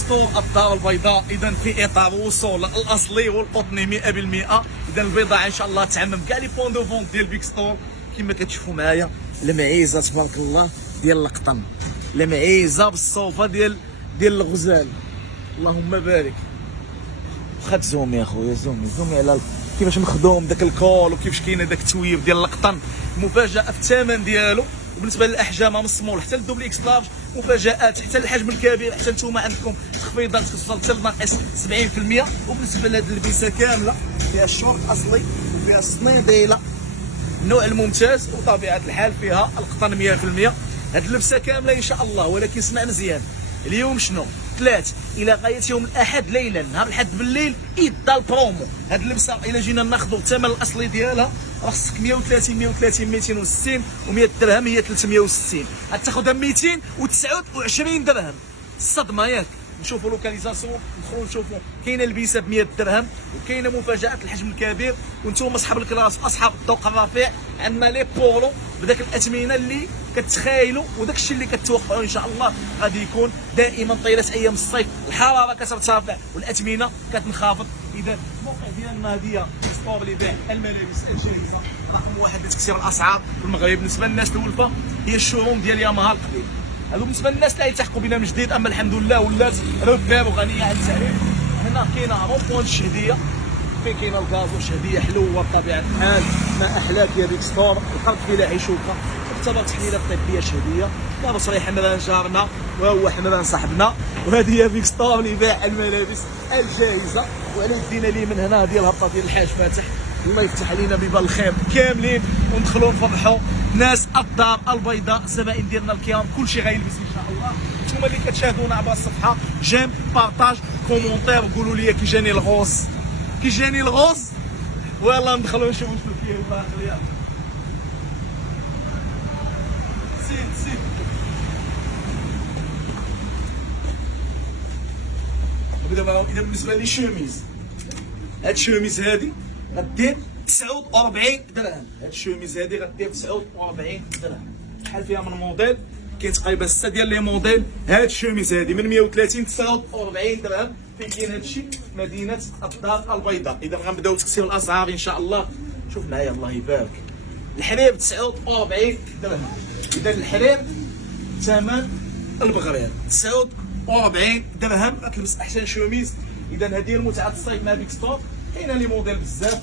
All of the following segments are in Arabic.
ستور الدار البيضاء. اذا في اطار وصول الاصلي والقطني 100%. اذا البضاعه ان شاء الله تعمم كاع لي بوين دو فونت ديال بيك ستور كما كتشوفوا معايا. المعيزه تبارك الله ديال القطن، المعيزه بالصوفه ديال الغزال. اللهم بارك. خد زومي يا خويا، زومي على كيفاش مخدوم داك الكول وكيفاش كاين هذاك التويف ديال القطن. مفاجاه في الثمن ديالو. وبالنسبه للاحجام من السمول حتى للدوبل اكس لارج مفاجات، حتى الحجم الكبير حتى نتوما عندكم تخفيضات توصل حتى لناقص 70%. وبالنسبه لهاد البيسه كامله فيها الشورت اصلي وفيها الصنيديله النوع الممتاز وطبيعه الحال فيها القطن 100%. هاد اللبسه كامله ان شاء الله. ولكن اسمع مزيان، اليوم شنو 3 الى غايه يوم الاحد ليلا نهار الاحد بالليل يبدا البرومو. هاد اللبسه الى جينا ناخذوا الثمن الاصلي ديالها راه خصك 130 260 و100 درهم، هي 360 غتاخذها 229 درهم. الصدمه ياك. نشوفوا لوكاليزاسيون، ندخلوا نشوفوا كاينه البيسه ب 100 درهم وكاينه مفاجات الحجم الكبير. وانتم اصحاب الكلاس واصحاب الذوق الرفيع عندنا لي بولو بداك الاثمنه اللي كتخايلوا وداك الشيء اللي كتوقعوا ان شاء الله غادي يكون دائما طيله ايام الصيف. الحراره كترتفع والاثمنه كتنخفض. اذا الموقع ديالنا هي ستور لبيع الملابس الجاهزه رقم 1 لتكسير الاسعار في المغرب. بالنسبه للناس الولفه هي الشوروم ديال ياماها القديم. هادو بالنسبه للناس اللي يلتحقوا بنا من جديد. اما الحمد لله ولات رباب وغنيه عن التعريف. هنا كاينه روبون الشهديه فين كاينه الكازو شهديه حلوه بطبيعه الحال. ما احلاك يا بيك ستور. القلب فلاحي شوكه تعتبر تحليله طبيه شهديه. لا بصري حمران جارنا وهو حمران صاحبنا. وهذه هي بيك ستور لبيع الملابس الجاهزه. وعلى يدينا لي من هنا هذه الهبطه ديال الحاج فاتح. الله يفتح علينا ببال الخير كاملين وندخلوا نفرحوا ناس الدار البيضاء. الزبائن ديالنا الكرام كلشي غيلبس ان شاء الله. نتوما اللي كتشاهدونا عبر الصفحه جيم بارطاج كومونتير وقولوا لي كي جاني الغوص ويلا ندخلوا نشوفوا شنو فيه الباقي. يلا سيد اذا بالنسبه لي شوميز، هاد الشوميز هادي غدير 49 درهم. هاد الشوميز هادي غدير 49 درهم. شحال فيها من موديل؟ كاين تقريبا 6 ديال لي موديل. هاد الشوميز هادي من 130 49 درهم. فين كاين هادشي؟ مدينه الدار البيضاء. اذا غنبداو تكسير الاسعار ان شاء الله. شوف معايا الله يبارك. الحرير 49 درهم. اذا الحرير ثمن البغرير 49 درهم. غتلبس احسن شوميز. اذا هذه المتعه الصيف مع بيك ستور. كاينه لي موديل بزاف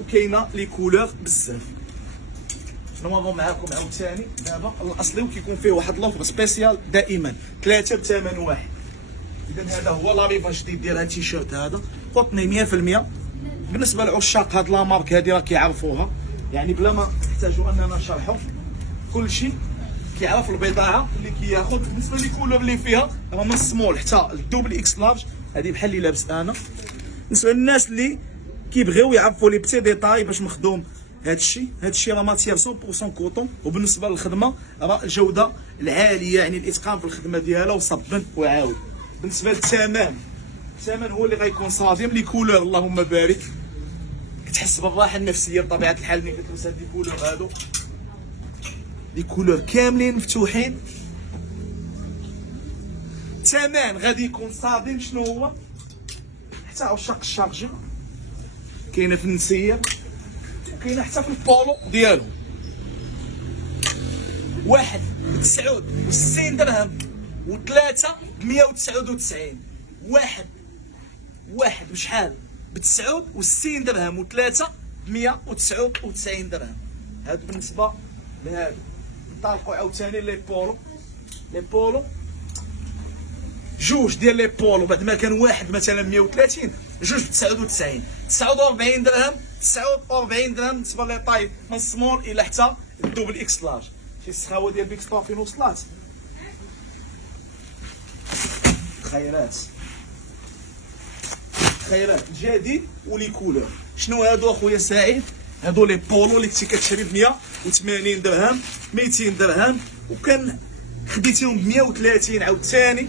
وكاينه لي كولور بزاف. نواضو معاكم عاوتاني دابا الاصلي وكيكون فيه واحد لوفر سبيسيال دائما 3 بثمن واحد. اذا هذا هو لاريفا جديد ديال هاد التيشيرت هذا قطني 100%. بالنسبه لعشاق هاد لا مارك هادي راه كيعرفوها يعني بلا ما نحتاجوا اننا نشرحوا. كلشي كيعرف البضاعه اللي كياخذ. بالنسبه لي كولور اللي فيها راه من السمول حتى الدوبل اكس لارج. هذه بحال اللي لابس انا. بالنسبه للناس اللي كيبغيو يعرفوا لي بتي ديتاي باش مخدوم هادشي راه ماتيير 100% كوطون. وبالنسبه للخدمه راه الجوده العاليه يعني الاتقان في الخدمه ديالها وصبن وعاود. بالنسبه للثمن، الثمن هو اللي غيكون صادم. لي كولور اللهم بارك كتحس بالراحه النفسيه بطبيعه الحال ملي كتلبس هاد لي كولور هادو. لي كولور كاملين مفتوحين. الثمن غادي يكون صادم. شنو هو؟ حتى عشاق الشارجي كاينه في النسيه وكاينه حتى في البولو ديالو. واحد ب 69 درهم وثلاثه ب 199. واحد بشحال؟ ب 69 درهم وثلاثه ب 199 درهم. هادو بالنسبه لهادو. نطلقوا عاوتاني لي بولو جوج ديال لي بولو بعد ما كان واحد مثلا 130 جوج ب 49 درهم 49 درهم بالنسبه لي طايب من السمول الى حتى الدوبل اكس لارج. شي السخاوه ديال بيك ستور فين وصلات. خيرات جديد ولي كولور. شنو هادو اخويا سعيد؟ هادو لي بولو اللي كنتي كتشري ب 180 درهم 200 درهم وكان خديتيهم ب 130 عاوتاني.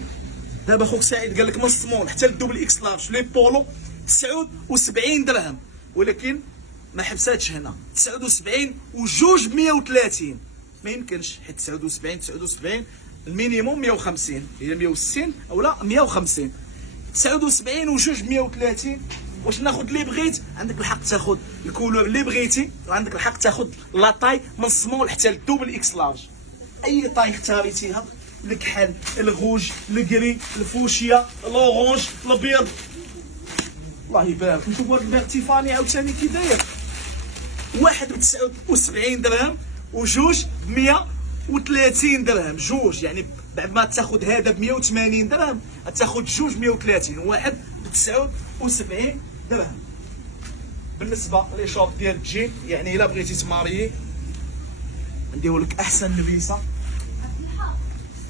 دابا خوك سعيد قال لك من السمول حتى الدوبل اكس لارج لي بولو 79 درهم. ولكن ما حبساتش هنا 79 وجوج ب 130. ما يمكنش حيت 79 المينيموم 150 هي 160 اولا 150. 79 وجوج 130. واش ناخذ اللي بغيت؟ عندك الحق تاخذ الكولور اللي بغيتي، وعندك الحق تاخذ لا طاي من سمول حتى للدوبل اكس لارج. اي طاي اختاريتيها، الكحل، الغوج، الكري، الفوشيا، الاورانج، الابيض. الله يبارك. نشوفوا هذا البيض تيفاني عاوتاني كي داير. واحد ب 79 درهم وجوج ب 130 درهم. جوج يعني بعد ما تاخذ هذا ب 180 درهم تاخذ جوج 130. واحد ب 79 درهم. بالنسبه لي شوب ديال الجين، يعني الا بغيتي تماريي نديرو لك احسن لبسه.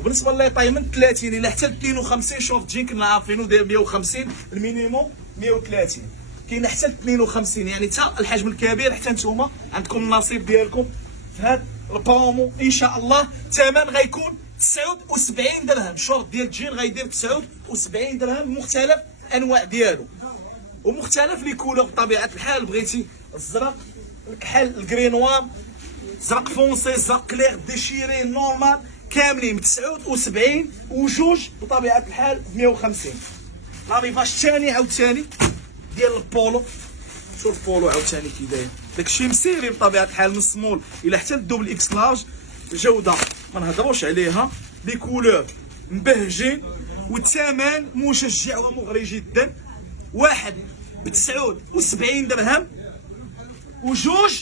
وبالنسبه لي طاي من 30 الى حتى 52 شورت جين كنا عارفينو داير 150 المينيموم 130. كاين حتى 52 يعني حتى الحجم الكبير حتى نتوما عندكم النصيب ديالكم في هذا البرومو ان شاء الله. الثمن غيكون 79 درهم. شورت ديال الجين غيدير 79 درهم. مختلف الانواع ديالو ومختلف لي كولور بطبيعه الحال. بغيتي الزرق، الكحل، الكرينوار، زرق فونسي، زرق كلير، ديشيري، نورمال، كاملين ب 79 وجوج بطبيعه الحال ب 150. لاريفاج الثاني عاوتاني ديال البولو. شوف البولو عاوتاني كي داير، داكشي مسيري بطبيعه الحال من السمول الى حتى الدوبل اكس لارج. الجوده ما نهضروش عليها، لي كولور مبهجين والثمن مشجع ومغري جدا. واحد ب 79 درهم وجوج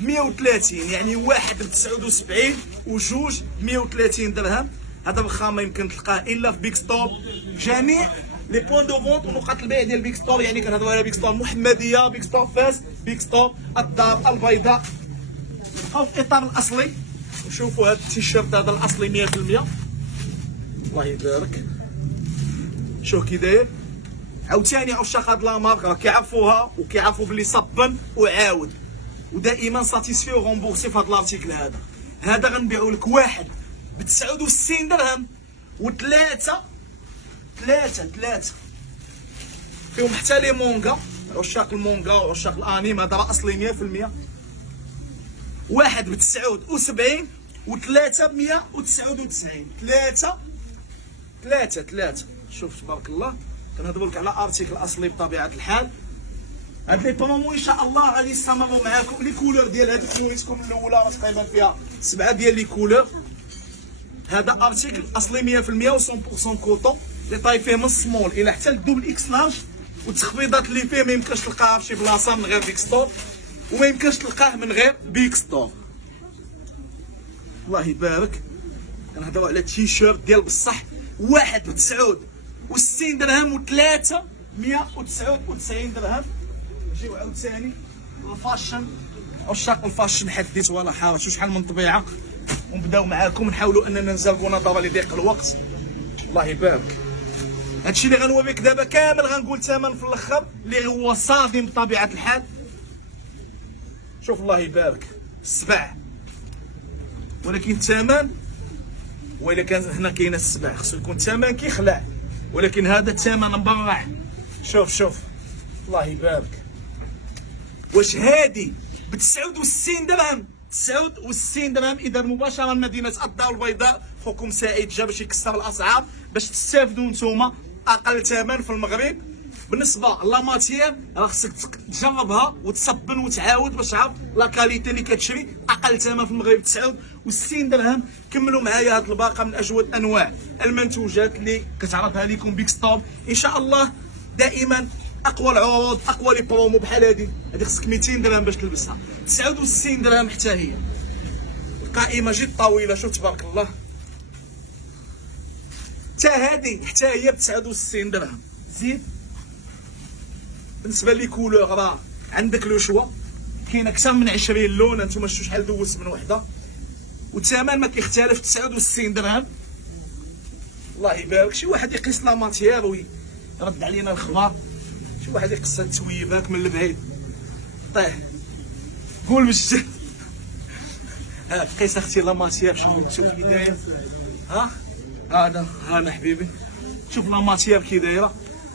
130. يعني واحد ب 79 وجوج 130 درهم. هذا الخام ما يمكن تلقاه الا في بيك ستور. جميع لي بوين دو فونت ونقاط البيع ديال بيك ستور، يعني كنهضروا على بيك ستور محمديه، بيك ستور فاس، بيك ستور الدار البيضاء. نبقاو في الاطار الاصلي نشوفوا هذا التيشيرت هذا الاصلي 100%. الله يبارك. شوف كي داير. عاوتاني عشاق هاد لا مارك راه كيعرفوها وكيعرفوا بلي صبن وعاود ودائما ساتيسفي وغومبورسي في هاد لارتيكل هذا. هذا غنبيعو لك واحد ب 69 درهم وثلاثه ثلاثه فيهم حتى لي مونغا. عشاق المونغا وعشاق الانيم هذا راه اصلي 100%. واحد ب 79 وثلاثه ب 199. ثلاثه. شوف تبارك الله. كنهضروا لك على ارتيكل اصلي بطبيعه الحال. هاد لي برومو ان شاء الله غادي يستمروا معاكم. لي كولور ديال هاد كويتكم الاولى راه تقريبا فيها 7 ديال لي كولور. هذا ارتيكل اصلي 100% و 100% كوطون. لي طاي فيه من السمول الى حتى الدوبل اكس لارج. والتخفيضات اللي فيه ما يمكنش تلقاها في شي بلاصه من غير بيك ستور، وما يمكنش تلقاه من غير بيك ستور. الله يبارك. كنهضروا على التيشيرت ديال بصح. واحد ب 69 درهم وثلاثه 199 درهم. نجيو عاوتاني الفاشن. عشاق الفاشن حديت ولا حرج وشحال من طبيعه. ونبداو معاكم نحاولوا اننا نزلقوا نظره لضيق الوقت. الله يبارك. هادشي اللي غنوى بك دابا كامل غنقول ثمن في الاخر اللي هو صادم بطبيعه الحال. شوف الله يبارك. السبع ولكن الثمن، وإلا كان هنا كاين السبع خصو يكون الثمن كيخلع، ولكن هذا الثمن مبرع. شوف الله يبارك. واش هادي ب 69 درهم؟ 69 درهم. اذا مباشره مدينه الدار البيضاء خوكم سعيد جا باش يكسر الاسعار باش تستافدوا نتوما. اقل ثمن في المغرب. بالنسبه لا ماتيير راه خصك تجربها وتصبن وتعاود باش تعرف لا كاليتي اللي كتشري. اقل ثمن في المغرب 69 درهم. كملوا معايا هاد الباقه من اجود انواع المنتوجات اللي كتعرضها لكم بيك ستور ان شاء الله. دائما اقوى العروض، اقوى لي برومو بحال هادي خصك 200 درهم باش تلبسها. 69 درهم حتى هي. القائمه جد طويله. شوف تبارك الله. حتى هي ب 69 درهم. زيد بالنسبه لي كولور راه عندك لو شوا. كاين اكثر من 20 لون. انتم شفتوا شحال دوزت من وحده والثمن ما كيختلف. 69 درهم. الله يبارك. شي واحد يقيس لا ماتيير ويرد علينا الخبر. شي واحد يقيس التويباك من البعيد. طيح قول بالجد. قيس اختي لا ماتيير. شوف كي داير. هذا انا حبيبي. شوف لا ماتيير كي دايره.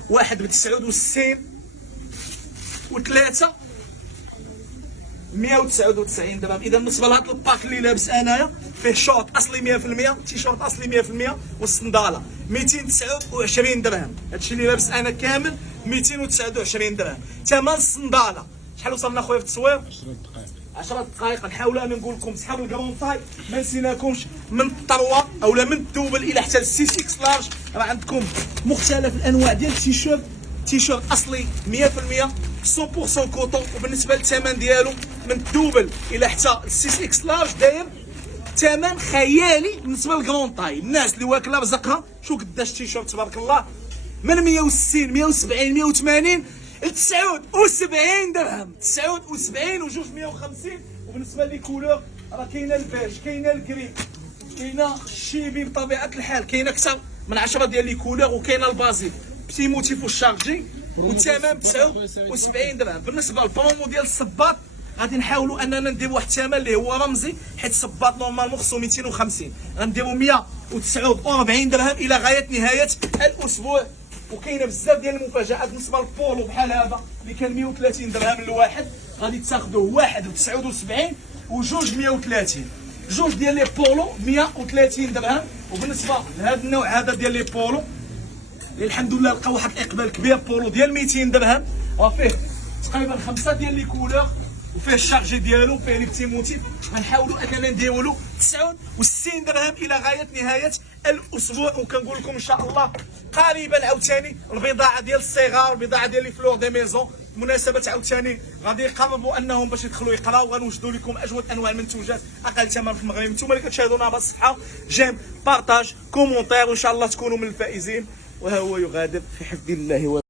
واحد ب 69 وثلاثه 199 درهم. اذا بالنسبه لهاد الباك اللي لابس انايا فيه شورت اصلي 100%، تيشورت اصلي 100%، والصنداله 229 درهم. هادشي اللي لابس انا كامل 229 درهم. ثمن الصنداله شحال وصلنا خويا في التصوير؟ 10 دقائق. نحاولوا انا نقول لكم صحاب الكرونطاي ما نسيناكمش، من الطروه اولا من الدوبل الى حتى السي 6 لارج راه عندكم مختلف الانواع ديال التيشيرت. تيشيرت اصلي 100% 100% كوطون، وبالنسبه للثمن ديالو من الدوبل الى حتى السي 6 لارج داير ثمن خيالي بالنسبه للكرونطاي. الناس اللي واكله رزقها شو قداش التيشيرت تبارك الله، من 160 170 180 ل 79 درهم، 79 وجوج 150. وبالنسبه لي كولور راه كاينه البيج، كاينه الكري، كاينه الشيبي بطبيعه الحال، كاينه اكثر من 10 ديال لي كولور، وكاينه البازيك بتي موتيف والشارجي، والثمن 79 درهم. بالنسبه للبرومو ديال الصباط غادي نحاولوا اننا نديروا واحد الثمن اللي هو رمزي، حيت الصباط نورمالمون خصو 250، غنديروا 149 درهم الى غايه نهايه الاسبوع. وكاينه بزاف ديال المفاجات بالنسبه للبولو بحال هذا اللي كان 130 درهم الواحد، غادي تاخذوه واحد ب 79 وجوج 130. جوج ديال لي بولو 130 درهم. وبالنسبه لهذا النوع هذا ديال لي بولو اللي الحمد لله لقى واحد الاقبال كبير، بولو ديال 200 درهم، راه فيه تقريبا 5 ديال لي كولور، وفيه الشارجي ديالو، فيه لي بتي موتيف. غنحاولوا اننا نديروا له 69 درهم الى غايه نهايه الاسبوع. وكنقول لكم ان شاء الله قريبا عاوتاني البضاعه ديال الصغار، البضاعه ديال لي فلور دي ميزون، مناسبه عاوتاني غادي يقربوا انهم باش يدخلوا يقراو، غنوجدوا لكم اجود انواع المنتوجات اقل ثمن في المغرب. نتوما اللي كتشاهدونا بالصحه، جيم، بارطاج، كومونتير، وان شاء الله تكونوا من الفائزين. وها هو يغادر في حفظ الله.